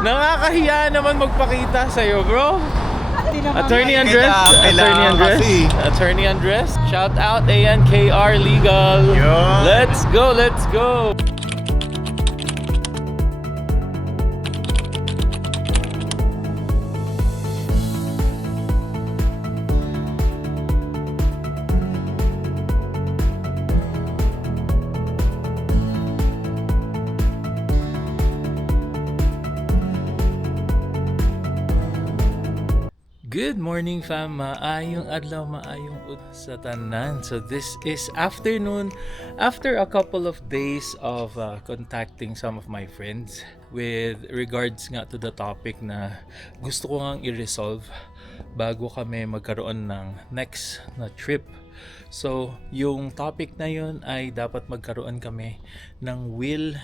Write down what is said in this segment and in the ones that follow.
Nakakahiya naman magpakita sa'yo, bro. Attorney Andres, Kailangan kasi. Attorney Andres, shout out ANKR Legal. Yun. Let's go, let's go. Good morning fam, maayong adlaw, maayong sa tanan. So this is afternoon after a couple of days of contacting some of my friends with regards nga to the topic na gusto ko ngang i-resolve bago kami magkaroon ng next na trip. So yung topic na yun ay dapat magkaroon kami ng will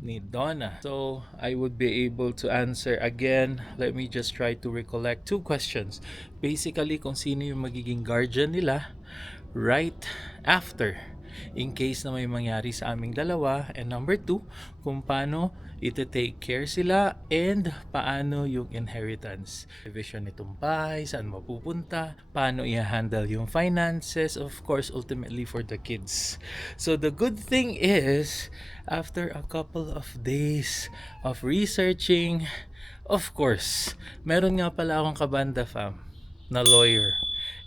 ni Donna. So, I would be able to answer again. Let me just try to recollect two questions. Basically, kung sino yung magiging guardian nila right after in case na may mangyari sa aming dalawa. And number two, kung paano iti-take care sila and paano yung inheritance. Division nitong bahay, saan mapupunta, paano i-handle yung finances, of course, ultimately for the kids. So the good thing is, after a couple of days of researching, of course, meron nga pala akong kabanda fam na lawyer.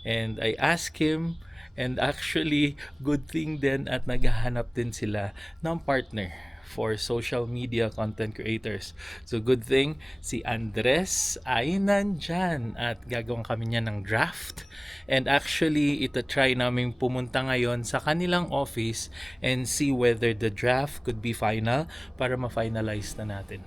And I asked him, and actually, good thing din at naghahanap din sila ng partner for social media content creators. So good thing, si Andres ay nandyan at gagawin kami niya ng draft. And actually, ito try namin pumunta ngayon sa kanilang office and see whether the draft could be final para ma-finalize na natin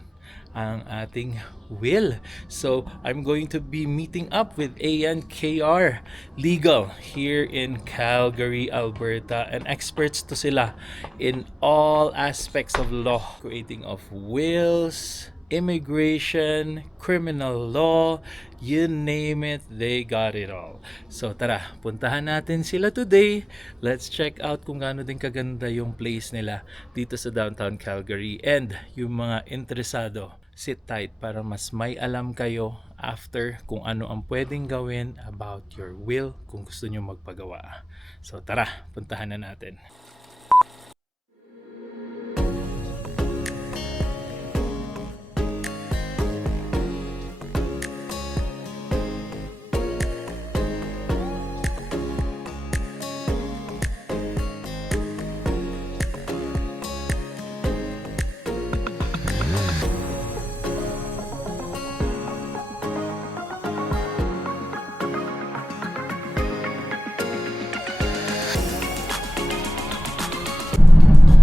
ang ating will. So, I'm going to be meeting up with ANKR Legal here in Calgary, Alberta. And experts to sila in all aspects of law. Creating of wills, immigration, criminal law, you name it, they got it all. So tara, puntahan natin sila today. Let's check out kung gaano din kaganda yung place nila dito sa downtown Calgary. And yung mga interesado, sit tight para mas may alam kayo after kung ano ang pwedeng gawin about your will kung gusto nyo magpagawa. So tara, puntahan na natin.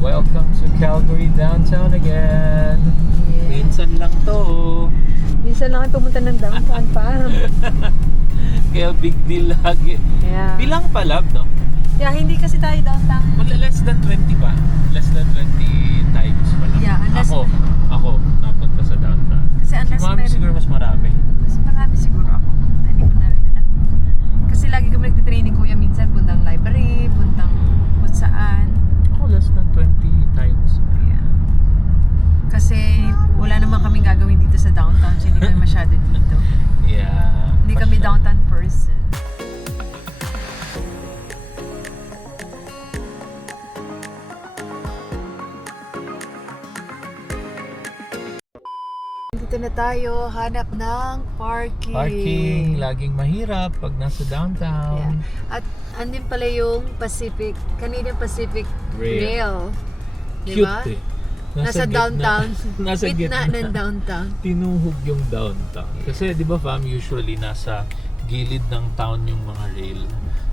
Welcome to Calgary downtown again. Yeah. Minsan lang to. Minsan lang kayo pumunta ng downtown pa. Kaya big deal lagi. Yeah. Bilang pa lab, no? Yeah, hindi kasi tayo downtown. Wala, less than 20 pa. Less than 20 times pa lang. Yeah, unless- Ako napunta sa downtown. Kasi unless Si Mami meron- siguro mas marami. Mas marami siguro ako. Hindi ko na rin alam. Kasi lagi kami nagtitraining kuya minsan. Puntang library, puntang kung saan. Ako less than 20 times. Yeah. Kasi wala naman kaming gagawin dito sa downtown. So hindi kami masyado dito. Yeah. Hindi kami downtown person. Dito na tayo, hanap ng parking. Parking, laging mahirap pag nasa downtown. Yeah. At andin pala yung Pacific, Canadian Pacific Rail. Rail. Cute Diba? eh. Nasa downtown. Nasa Gitna gitna ng downtown. Tinuhog yung downtown. Kasi di ba fam, usually nasa gilid ng town yung mga rail.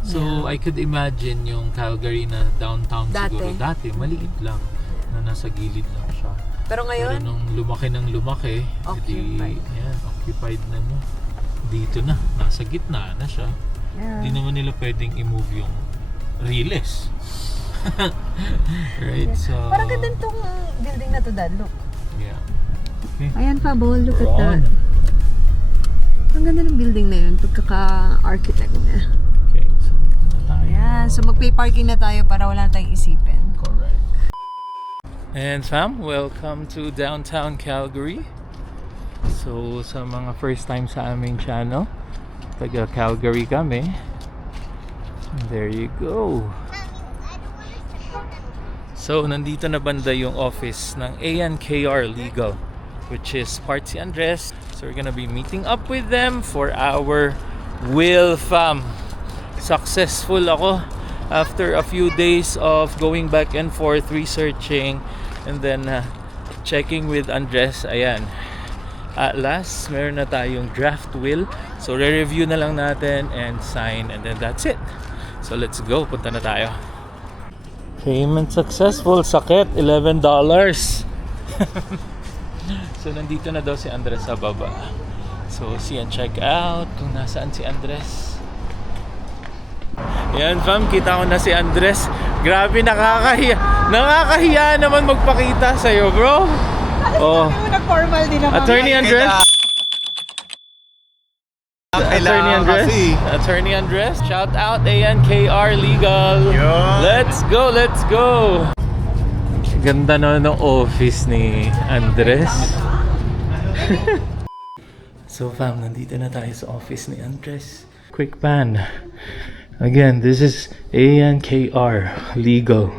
So Yeah. I could imagine yung Calgary na downtown Dati. siguro dati, maliit lang na nasa gilid lang siya. Pero Pero ngayon, nung lumaki ng lumaki, Occupied. yan, occupied na niya. Dito na, nasa gitna na siya. yeah. Di naman nila pwedeng i-move yung rails. Right, so Parang ganda tong building na to, Dad. Look. yeah. Okay. Ayan pa, Bol. Look at Ron. that. Ang ganda ng building na yun, pagkaka-architect na. Okay, so dito na tayo. Ayan, so mag-pay parking na tayo para wala na tayong isipin. Correct. And fam, welcome to downtown Calgary. So, sa mga first time sa aming channel, taga Calgary kami. There you go. So, nandito na banda yung office ng ANKR Legal, which is part si Andres. So, we're gonna be meeting up with them for our Will Fam. Successful ako after a few days of going back and forth, researching, and then checking with Andres. Ayan. At last, meron na tayong draft will. So, re-review na lang natin and sign, and then that's it. So, let's go. Punta na tayo. Payment successful. Sakit. $11. So, nandito na daw si Andres sa baba. So, see and check out kung nasaan si Andres. Yan, fam. Kita ko na si Andres. Grabe, nakakahiya. Nakakahiya naman magpakita sa'yo, bro. Oh. Nag-formal din naman. Attorney Andres. Attorney Andres. Attorney Andres. Shout out ANKR Legal. Let's go, let's go. Ganda na ng office ni Andres. So fam, nandito na tayo sa office ni Andres. Quick pan. Again, this is ANKR Legal.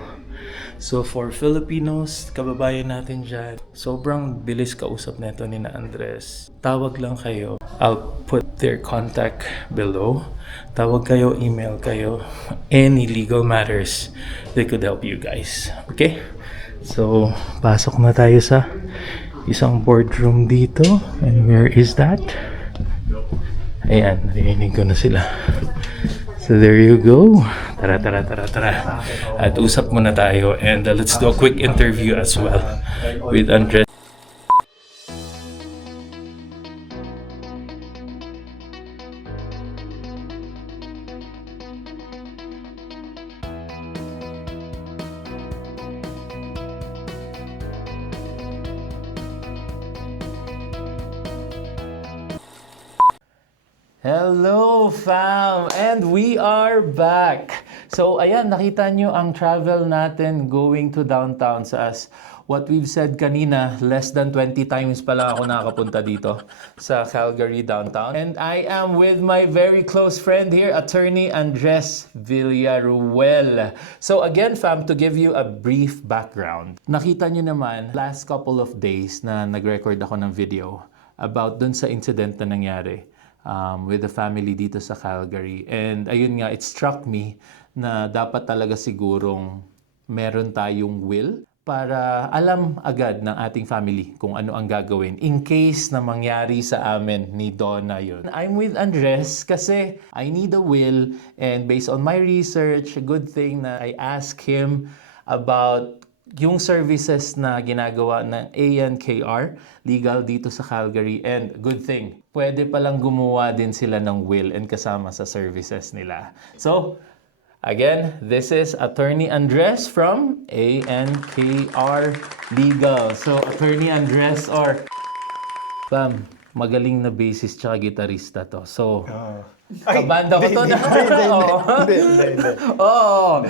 So for Filipinos, kababayan natin dyan, sobrang bilis kausap neto ni na Andres. Tawag lang kayo. I'll put their contact below. Tawag kayo, email kayo. Any legal matters, they could help you guys. Okay? So, pasok na tayo sa isang boardroom dito. And where is that? Ayan, narinig ko na sila. So there you go. Tara. At usap muna tayo and let's do a quick interview as well with Andres. Hello fam! And we are back! So ayan, nakita nyo ang travel natin going to downtown sa as what we've said kanina, less than 20 times pa lang ako nakapunta dito sa Calgary downtown. And I am with my very close friend here, Attorney Andres Villaruel. So again fam, to give you a brief background, nakita nyo naman last couple of days na nag-record ako ng video about dun sa incident na nangyari with the family dito sa Calgary. And ayun nga, it struck me na dapat talaga sigurong meron tayong will para alam agad ng ating family kung ano ang gagawin in case na mangyari sa amin ni Donna yun. I'm with Andres kasi I need a will, and based on my research, a good thing na I asked him about yung services na ginagawa ng ANKR Legal dito sa Calgary, and good thing, pwede palang gumawa din sila ng will and kasama sa services nila. So, again, this is Attorney Andres from ANKR Legal. So, Attorney Andres or Bam, magaling na bassist tsaka gitarista to. So, kabanda ko to na. Oo.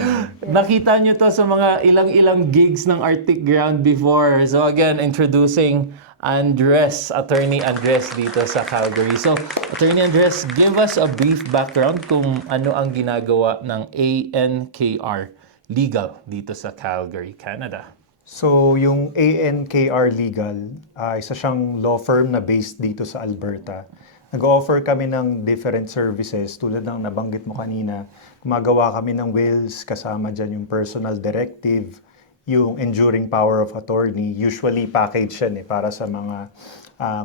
Nakita nyo to sa mga ilang gigs ng Arctic Ground before. So again, introducing Andres, Attorney Andres dito sa Calgary. So, Attorney Andres, give us a brief background kung ano ang ginagawa ng ANKR Legal dito sa Calgary, Canada. So, yung ANKR Legal, isa siyang law firm na based dito sa Alberta. Nag-offer kami ng different services tulad ng nabanggit mo kanina. Gumagawa kami ng wills, kasama dyan yung personal directive, yung enduring power of attorney. Usually package yan para sa mga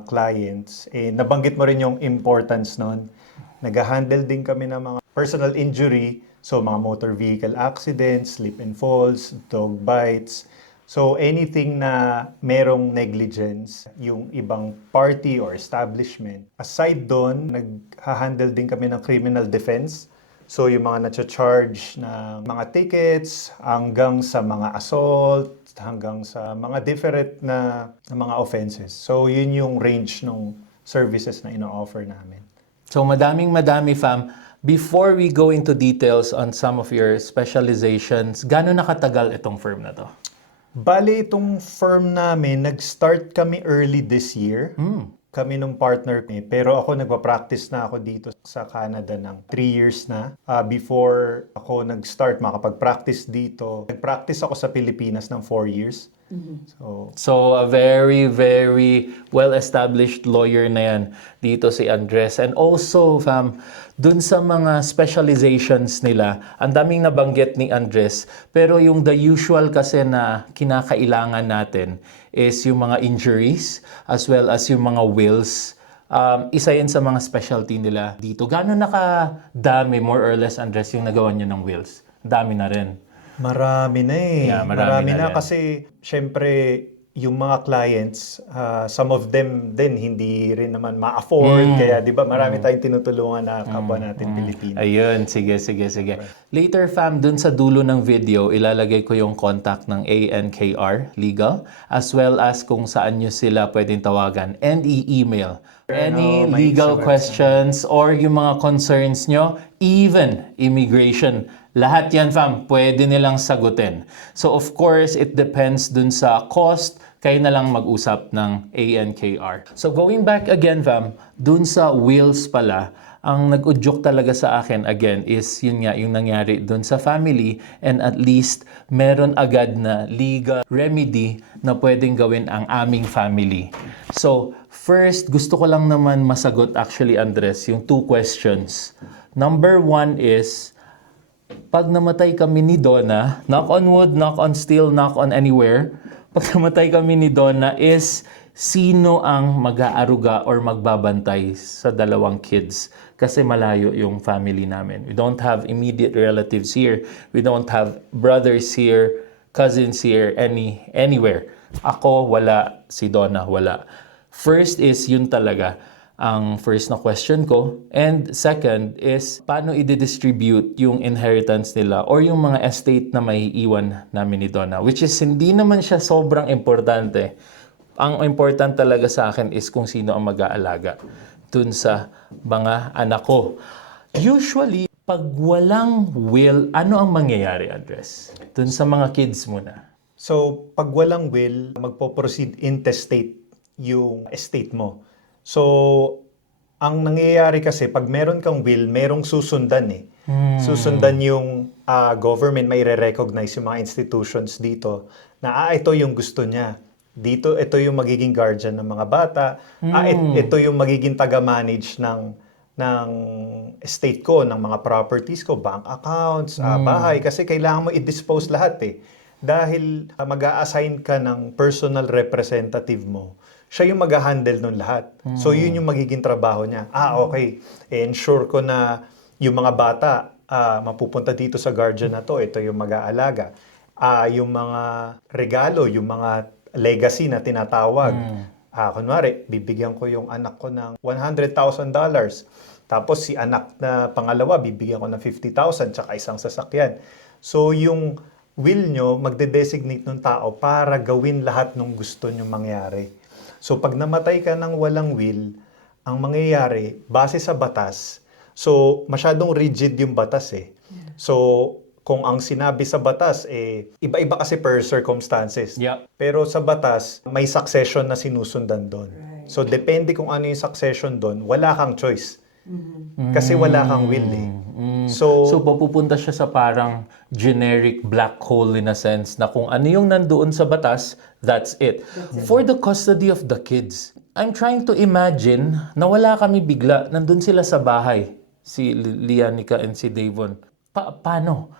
clients. Nabanggit mo rin yung importance nun. Nag-handle din kami ng mga personal injury, so mga motor vehicle accidents, slip and falls, dog bites. So anything na merong negligence, yung ibang party or establishment. Aside doon, nag-handle din kami ng criminal defense. So yung mga na-charge na mga tickets, hanggang sa mga assault, hanggang sa mga different na mga offenses. So yun yung range ng services na ino-offer namin. So madami fam. Before we go into details on some of your specializations, gaano nakatagal itong firm na to? Bale, itong firm namin, nag-start kami early this year. kami nung partner ko. Pero ako nagpa-practice na ako dito sa Canada ng 3 years na. Before ako nag-start makapag-practice dito, nag-practice ako sa Pilipinas ng 4 years. So, a very, very well-established lawyer na yan dito si Andres. And also, fam, dun sa mga specializations nila, ang daming nabanggit ni Andres. Pero yung the usual kasi na kinakailangan natin is yung mga injuries as well as yung mga wills. Isa yan sa mga specialty nila dito. Gano'n nakadami, more or less, Andres, yung nagawa niyo ng wills? Dami na rin. Marami na eh. Yeah, marami na rin. Kasi, syempre, yung mga clients, some of them din hindi rin naman ma-afford. Kaya, di ba, marami tayong tinutulungan na kapwa natin Pilipino. Ayun, sige. Later, fam, dun sa dulo ng video, ilalagay ko yung contact ng ANKR Legal, as well as kung saan nyo sila pwedeng tawagan and i-email. Any may legal sagot questions or yung mga concerns nyo, even immigration, lahat yan, fam, pwede nilang sagutin. So, of course, it depends dun sa cost. Kayo na lang mag-usap ng ANKR. So, going back again, fam, dun sa wills pala, ang nag-udyok talaga sa akin, again, is yun nga, yung nangyari dun sa family, and at least, meron agad na legal remedy na pwedeng gawin ang aming family. So, first, gusto ko lang naman masagot, actually, Andres, yung 2 questions. Number 1 is, pag namatay kami ni Donna, knock on wood, knock on steel, knock on anywhere, pag namatay kami ni Donna is sino ang mag-aaruga or magbabantay sa 2 kids? Kasi malayo yung family namin. We don't have immediate relatives here. We don't have brothers here, cousins here, anywhere. Ako, wala. Si Donna, wala. First is yun talaga ang first na question ko. And second is, paano i-distribute yung inheritance nila or yung mga estate na may iwan namin ni Donna. Which is, hindi naman siya sobrang importante. Ang important talaga sa akin is kung sino ang mag-aalaga dun sa mga anak ko. Usually, pag walang will, ano ang mangyayari, Andres? Dun sa mga kids muna. So, pag walang will, magpo-proceed intestate yung estate mo. So, ang nangyayari kasi, pag meron kang will, merong susundan eh. Susundan yung government, may re-recognize yung mga institutions dito na ito yung gusto niya. Dito, ito yung magiging guardian ng mga bata. Ito yung magiging taga-manage ng estate ko, ng mga properties ko, bank accounts, bahay. Kasi kailangan mo i-dispose lahat eh. Dahil mag-a-assign ka ng personal representative mo, siya yung mag-handle nun lahat. So, yun yung magiging trabaho niya. Okay. Ensure ko na yung mga bata mapupunta dito sa guardian na to. Ito yung mag-aalaga. Yung mga regalo, yung mga legacy na tinatawag. Kunwari, bibigyan ko yung anak ko ng $100,000. Tapos si anak na pangalawa, bibigyan ko ng 50,000 tsaka isang sasakyan. So, yung will nyo, magde-designate ng tao para gawin lahat ng gusto nyo mangyari. So, pag namatay ka ng walang will, ang mangyayari, base sa batas, so, masyadong rigid yung batas eh. So, kung ang sinabi sa batas, iba-iba kasi per circumstances. Yeah. Pero sa batas, may succession na sinusundan doon. Right. So, depende kung ano yung succession doon, wala kang choice. Kasi wala kang will eh. So, papupunta siya sa parang generic black hole in a sense na kung ano yung nandoon sa batas, that's it. For the custody of the kids, I'm trying to imagine na wala kami bigla, nandun sila sa bahay, si Lianica and si Davon. Paano?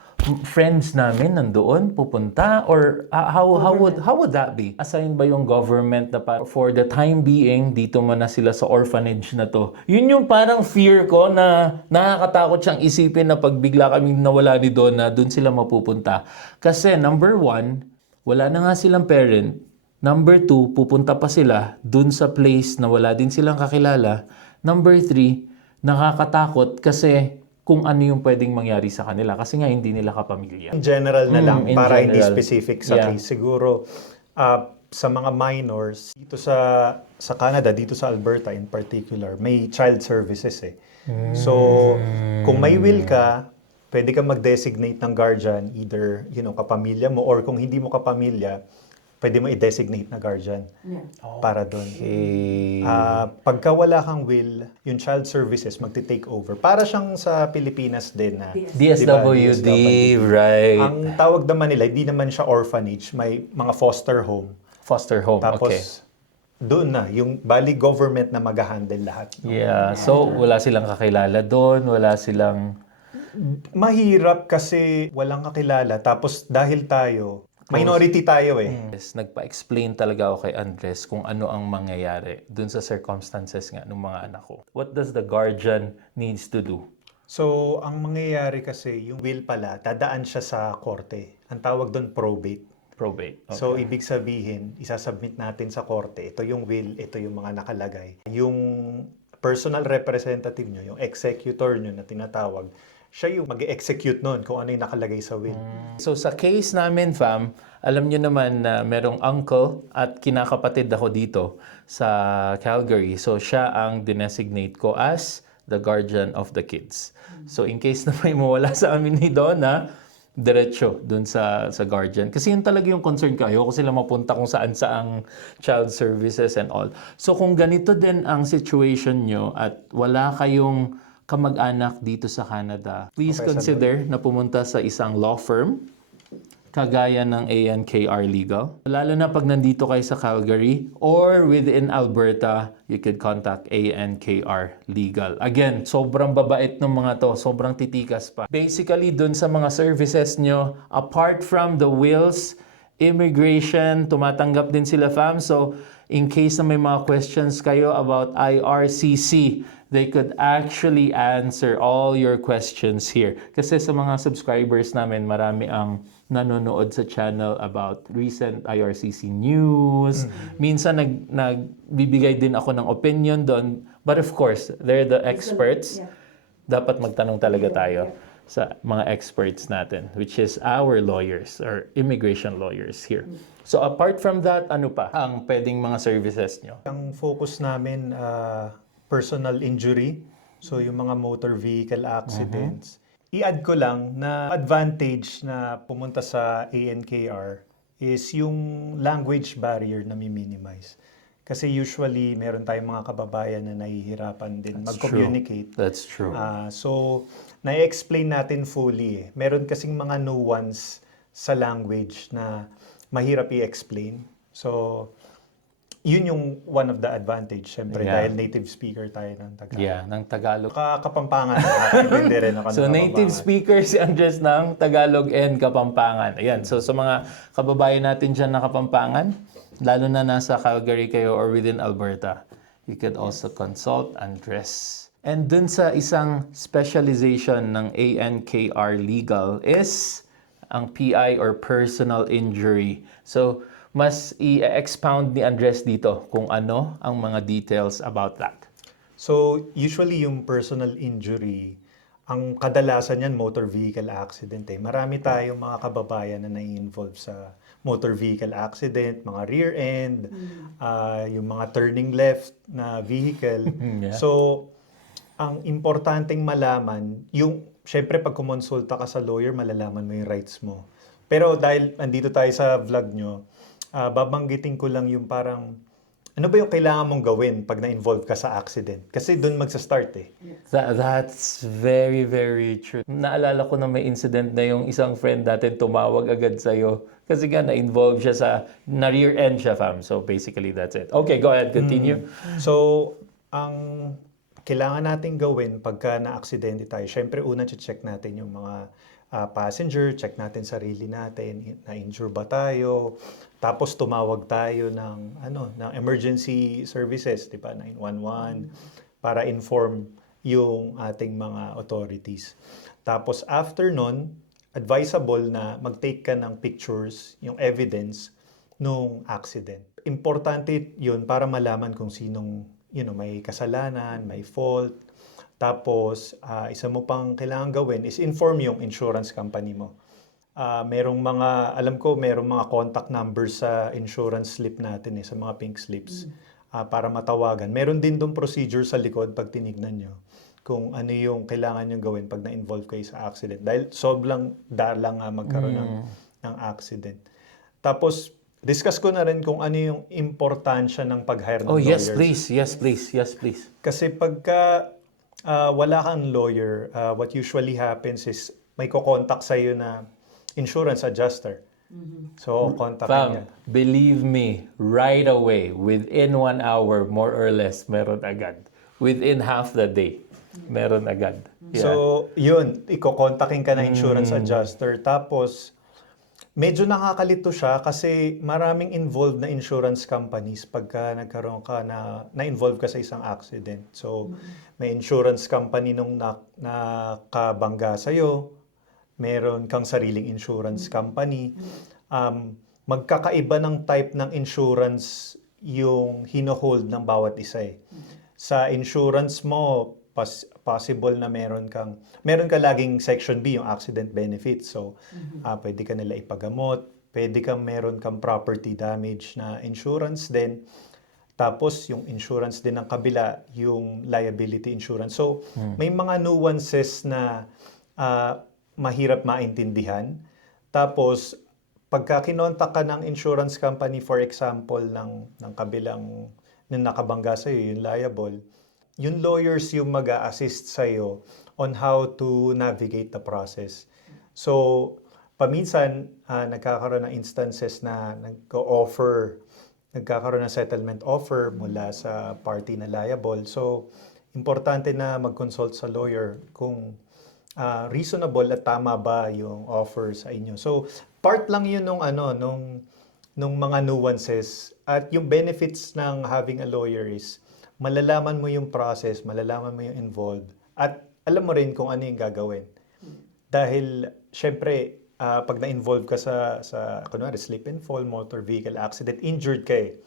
Friends namin nandoon pupunta or how would that be? Assign ba yung government na for the time being dito muna sila sa orphanage na to? Yun yung parang fear ko na nakakatakot siyang isipin na pag bigla kaming nawala ni Donna, doon sila mapupunta. Kasi number 1, wala na nga silang parent. Number 2, pupunta pa sila doon sa place na wala din silang kakilala. Number 3, nakakatakot kasi kung ano yung pwedeng mangyari sa kanila kasi nga hindi nila kapamilya. In general na lang, para hindi general. specific sa case. Siguro, sa mga minors, dito sa Canada, dito sa Alberta in particular, may child services eh. So, kung may will ka, pwede ka mag-designate ng guardian, either kapamilya mo or kung hindi mo kapamilya, pwede mo i-designate na guardian para doon. Okay. Pagka wala kang will, yung child services magti-take over. Para siyang sa Pilipinas din na DSWD, diba, right. Ang tawag naman nila, hindi naman siya orphanage, may mga foster home. Foster home, Tapos okay. doon na, yung bali government na mag-handle lahat. Yeah, so wala silang kakilala doon, wala silang... Mahirap kasi walang kakilala. Tapos dahil tayo, minority tayo eh. Yes, nagpa-explain talaga ako kay Andres kung ano ang mangyayari dun sa circumstances nga ng mga anak ko. What does the guardian needs to do? So, ang mangyayari kasi, yung will pala, dadaan siya sa korte. Ang tawag doon probate. Probate. Okay. So, ibig sabihin, isasubmit natin sa korte. Ito yung will, ito yung mga nakalagay. Yung personal representative nyo, yung executor nyo na tinatawag, siya yung mag-execute nun kung ano yung nakalagay sa will. So sa case namin, fam, alam nyo naman na merong uncle at kinakapatid ako dito sa Calgary. So siya ang dinesignate ko as the guardian of the kids. So in case na may mawala sa amin ni Donna, diretso dun sa guardian. Kasi yun talaga yung concern ko. Ayoko sila mapunta kung saan saang child services and all. So kung ganito din ang situation nyo at wala kayong kamag-anak dito sa Canada, please consider na pumunta sa isang law firm kagaya ng ANKR Legal. Lalo na pag nandito kayo sa Calgary or within Alberta, you could contact ANKR Legal. Again, sobrang babait ng mga to, sobrang titikas pa. Basically, dun sa mga services nyo, apart from the wills, immigration, tumatanggap din sila, fam. So, in case na may mga questions kayo about IRCC, they could actually answer all your questions here. Kasi sa mga subscribers namin, marami ang nanonood sa channel about recent IRCC news. Minsan nagbibigay din ako ng opinion doon. But of course, they're the experts. Dapat magtanong talaga tayo sa mga experts natin, which is our lawyers or immigration lawyers here. So apart from that, ano pa ang pwedeng mga services nyo? Ang focus namin, personal injury. So yung mga motor vehicle accidents. I-add ko lang na advantage na pumunta sa ANKR is yung language barrier na mi-minimize. Kasi usually, meron tayong mga kababayan na nahihirapan din mag-communicate. That's true. So, na-explain natin fully. Meron kasing mga nuance sa language na mahirap i-explain. So, yun yung one of the advantage, syempre, dahil native speaker tayo ng Tagalog. Yeah, ng Tagalog. Kapampangan, nakakaintindi rin ako ng So native Kapampangan. speaker si Andres ng Tagalog and Kapampangan. Ayan, so sa mga kababayan natin dyan na Kapampangan, lalo na nasa Calgary kayo or within Alberta, you could also consult Andres. And dun sa isang specialization ng ANKR Legal is ang PI or personal injury. So mas i-expound ni Andres dito kung ano ang mga details about that. So, usually yung personal injury, ang kadalasan yan motor vehicle accident eh. Marami tayong mga kababayan na nai-involve sa motor vehicle accident, mga rear end, yung mga turning left na vehicle. So, ang importanteng malaman, yung, syempre pag kumonsulta ka sa lawyer, malalaman mo yung rights mo. Pero dahil andito tayo sa vlog nyo, babanggitin ko lang yung parang, ano ba yung kailangan mong gawin pag na-involve ka sa accident? Kasi doon magsa-start eh. That's very, very true. Naalala ko na may incident na yung isang friend natin tumawag agad sa'yo. Kasi nga na-involve siya sa, na-rear end siya, fam. So basically, that's it. Okay, go ahead, continue. So, ang kailangan natin gawin pagka na-aksidente tayo, syempre una check natin yung mga passenger, check natin sarili natin, na-injure ba tayo, tapos tumawag tayo ng emergency services, di ba, 911, para inform yung ating mga authorities. Tapos after nun, advisable na mag-take ka ng pictures, yung evidence nung accident. Importante yun para malaman kung sinong may kasalanan, may fault. Tapos, isa mo pang kailangan gawin is inform yung insurance company mo. Merong mga contact numbers sa insurance slip natin sa mga pink slips para matawagan. Meron din dong procedure sa likod pag tinignan nyo kung ano yung kailangan nyo gawin pag na-involve kayo sa accident. Dahil sobrang dalang magkaroon ng accident. Tapos, discuss ko na rin kung ano yung importansya ng pag-hire ng Oh, lawyers. yes please. Kasi pagka wala kang lawyer, what usually happens is may kukontak sa'yo na insurance adjuster. So, kontakin niya. Fam, believe me, right away, within 1 hour, more or less, meron agad. Within half the day, meron agad. Yeah. So, yun, ikokontakin ka na insurance adjuster. Tapos, medyo nakakalito siya kasi maraming involved na insurance companies pagka nagkaroon ka na-involve ka sa isang accident. So, may insurance company nung nakabangga sa'yo, meron kang sariling insurance company. Magkakaiba ng type ng insurance yung hino-hold ng bawat isa eh. Sa insurance mo, possible na meron ka laging section B, yung accident benefits. So, pwede ka nila ipagamot, pwede meron kang property damage na insurance din. Tapos, yung insurance din ng kabila, yung liability insurance. So, may mga nuances na mahirap maintindihan. Tapos, pagka kinontak ka ng insurance company, for example, ng kabilang na nakabangga sa'yo, yung liable, yung lawyers yung mag-a-assist sa'yo on how to navigate the process. So, paminsan, nagkakaroon ng instances na nagkakaroon ng settlement offer mula sa party na liable. So, importante na mag-consult sa lawyer kung reasonable at tama ba yung offer sa inyo. So, part lang yun nung mga nuances. At yung benefits ng having a lawyer is malalaman mo yung process, malalaman mo yung involved, at alam mo rin kung ano yung gagawin. Dahil, syempre, pag na-involve ka sa kunwari, slip and fall, motor vehicle accident, injured ka eh.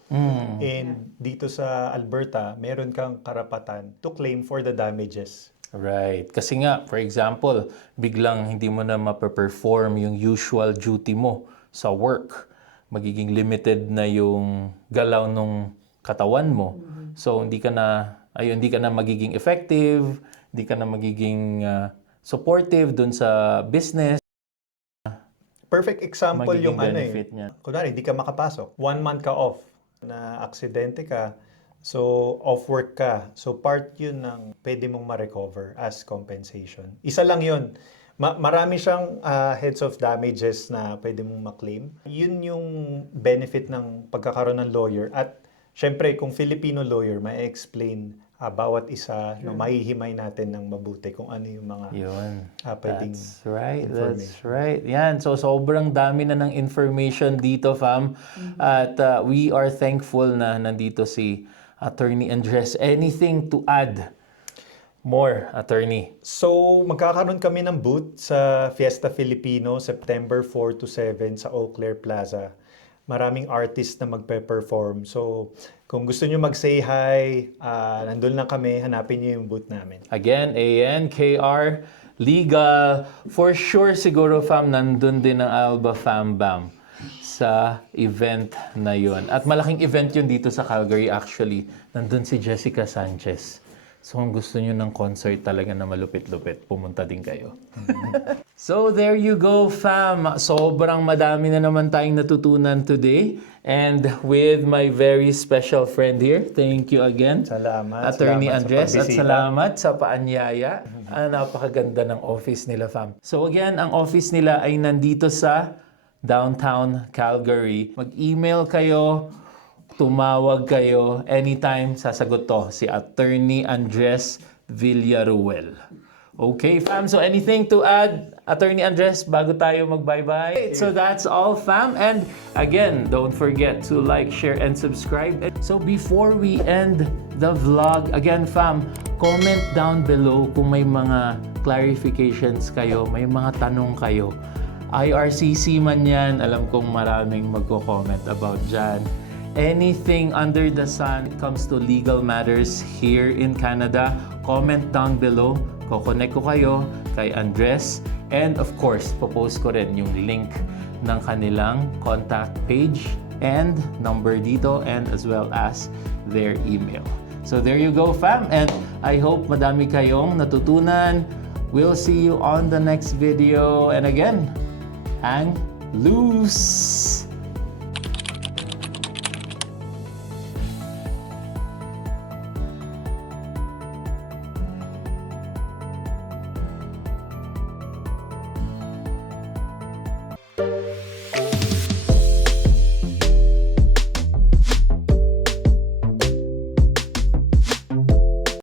And dito sa Alberta, meron kang karapatan to claim for the damages. Right. Kasi nga, for example, biglang hindi mo na mape-perform yung usual duty mo sa work. Magiging limited na yung galaw ng katawan mo. So, hindi ka na magiging effective, hindi ka na magiging supportive dun sa business. Perfect example Magiging yung benefit niya. Kunwari, hindi ka makapasok. 1 month ka off. Na aksidente ka. So, off work ka. So, part yun ng pwede mong ma-recover as compensation. Isa lang yun. Marami siyang heads of damages na pwede mong ma-claim. Yun yung benefit ng pagkakaroon ng lawyer. At, syempre, kung Filipino lawyer, may-explain bawat isa, mahihimay natin ng mabuti kung ano yung mga pwedeng That's right. Yan. So, sobrang dami na ng information dito, fam. At we are thankful na nandito si Attorney Andres. Anything to add more, Attorney? So, magkakaroon kami ng booth sa Fiesta Filipino, September 4 to 7 sa Eau Claire Plaza. Maraming artists na magpe-perform. So, kung gusto nyo mag-say hi, nandun lang kami, hanapin nyo yung booth namin. Again, ANKR Legal. For sure, siguro, fam, nandun din ang Alba Fam Bam sa event na yun. At malaking event yun dito sa Calgary actually. Nandun si Jessica Sanchez. So kung gusto nyo ng concert talaga na malupit-lupit, pumunta din kayo. So there you go, fam. Sobrang madami na naman tayong natutunan today. And with my very special friend here, thank you again. Salamat. Attorney Salamat Andres, sa at salamat sa paanyaya. Napakaganda ng office nila, fam. So again, ang office nila ay nandito sa downtown Calgary. Mag-email kayo, tumawag kayo, anytime sasagot to si Attorney Andres Villaruel. Okay, fam. So anything to add, Attorney Andres, bago tayo mag-bye-bye? So that's all, fam. And again, don't forget to like, share, and subscribe. So before we end the vlog, again, fam, comment down below kung may mga clarifications kayo, may mga tanong kayo. IRCC man yan, alam kong maraming magko-comment about dyan. Anything under the sun, it comes to legal matters here in Canada, comment down below. Ko-connect ko kayo kay Andres. And of course, popost ko rin yung link ng kanilang contact page and number dito, and as well as their email. So there you go, fam. And I hope madami kayong natutunan. We'll see you on the next video. And again, hang loose!